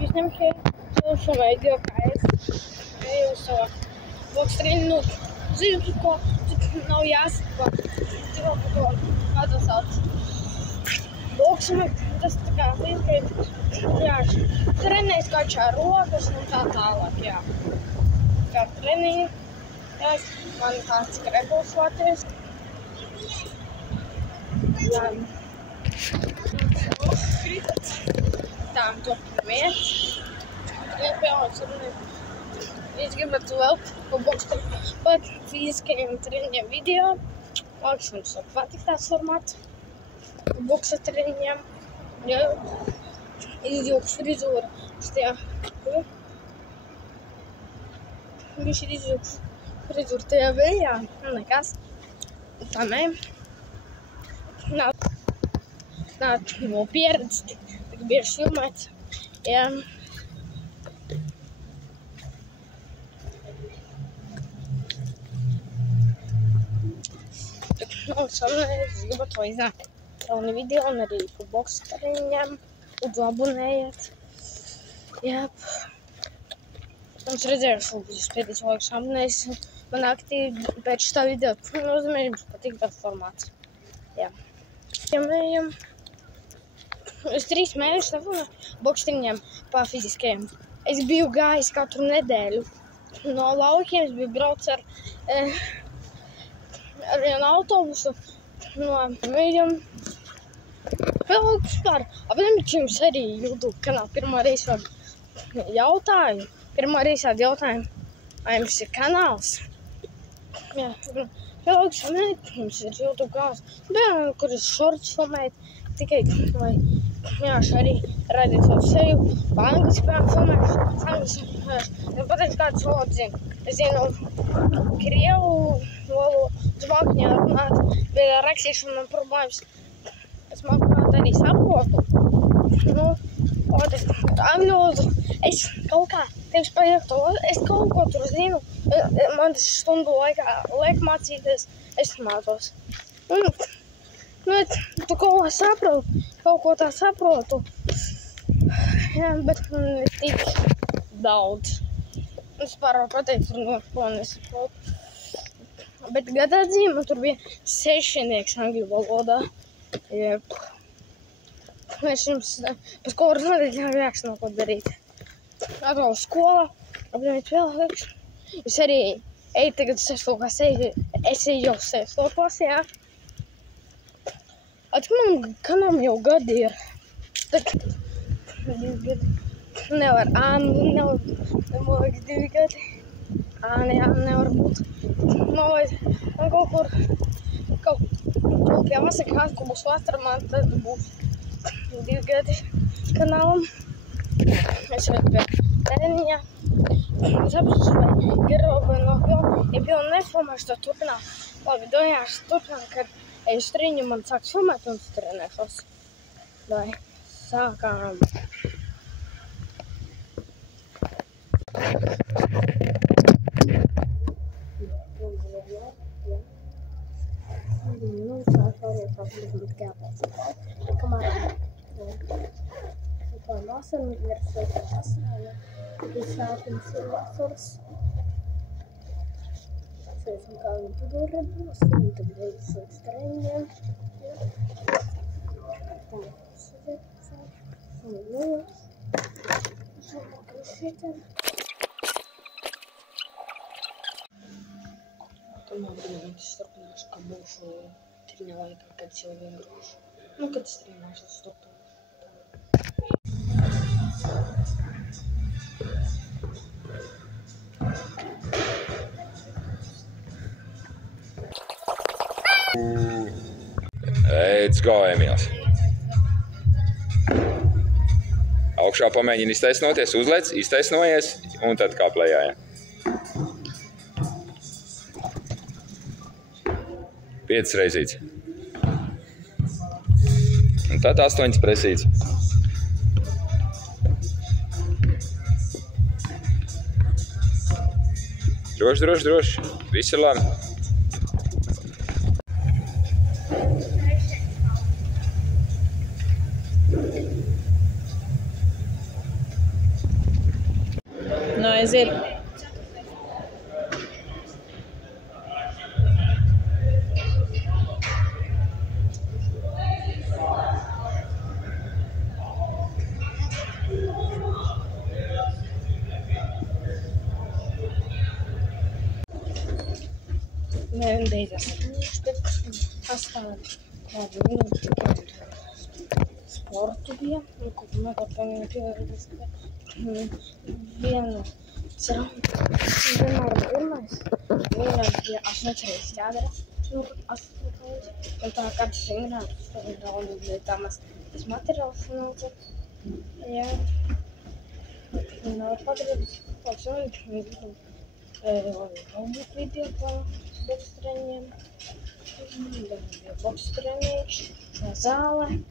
Visiem šie šo video, kā es eju savā bokstrīni, nu, zinu, ko nav jāsako, zinu, ko kādā sauc. Boksam, tas tā kā, zinu, jā, trenēs kačā rokas un tā tālāk, jā. Kā treniņi, jā, man kāds krebos Latvijas. Jā. Tā, turpinamies. Es gribētu vēl par bokstrīni, par fiziskajiem treniņiem video. Liekas, jums var patikt tāds formāts. Boksa treniņiem. Jā, izjūgs frizūra. Štajā. Viņš ir izjūgs frizūra tajā vējā. Nekas. Tā ne. Nav no pieredzes, tik bieži filmēts. Jā. Es gribētu to iznākt jauni video un arī par boksa treniņiem. Lūdzu, abonējiet. Jep. Mums redzējuši, ka jūs pēdējais laiks abonējies man aktīvi pēc šitā video. Nozīmē, jums patīk tāds formāts. Jā. Ejam. Es 3 mēnešus nefilmēju bokstriņiem pa fiziskajiem. Es biju gājis katru nedēļu. No laukiem es biju brauc ar vienu autobusu no Mīļam. Vēl vispār, apvienot jums arī YouTube kanālu. Pirmā reize jautāju. Pirmā reize jautājumu, vai jums ir kanāls. Jā, vēl jums ir YouTube kanāls. Bija, kur es šorts filmēt, tikai, lai vienkārši arī rādīt savu seju. Angļu filmēt, es pateicu, kādas valodas zinu. Es zinu krievu valodu, es māku viņā runāt, bet ar rakstīšanu man problēmas. Es māku runāt arī saprotu. Nu, es angļu valodu, es kaut kā, tevis projektu, es kaut ko tur zinu. Man tas stundu laikā liek mācīties, es mācos. Nu, tu kaut ko saprotu, kaut ko tā saprotu. Jā, bet man ir tik daudz. Es varu pateikt, no ko nesaprotu. Bet gadā dzīve tur bija 6 angļu valodā. Jep. Es jums par skolu runāt, jāks nav ko darīt. Atkal skolā, apvienot vēl liekas. Es arī eju tagad 6. klasē, es eju jau 6. klasē, jā. Man kanām jau gadi ir. Tak, 2 gadi. Nevar, nemāk 2 gadi. Nevar būt. Man kaut kur, pie vasarā, kad būs vasara, man tad būs 2 gadi kanālam. Es jau pie treniņā. Es apsūs, vai garo vai no pilna. Ja pilna nefilmēšu, tad turpināt. Labi, domājās turpināt, kad eju striņu, man sāks filmēt un trenēšos. Vai sākām. Nu, sākās būt kāpēc. Kamēr tā vasara, ir šeit vasarā, ja. Tad sākums ir vasaras. Sveicam, kā viņi tur būs, un tad veids šeit treniņiem. Tā, sēdēt, un nulles. Šeit šitiem. Tomēr es turpināšu, ka būšu treniņa laikā, kad es jau viengrūšu. Nu, kad es treniņāšu, es turpināšu. Let's go, Emīls. Augšā pamēģini iztaisnoties, uzlec, iztaisnojies un tad kā plējā, ja. 5 reizītes. Un tad 8 presītes. Droši. Viss ir labi. aiziet. Meidän teitäs vastaan sportuvia, kun mä katsoin työllistä vielä se on ilmais. Meillä on asennettu jäädä. Mutta katsoin että on tämmöistä materiaalista. Ja no подробности видео бокс тренер, залы.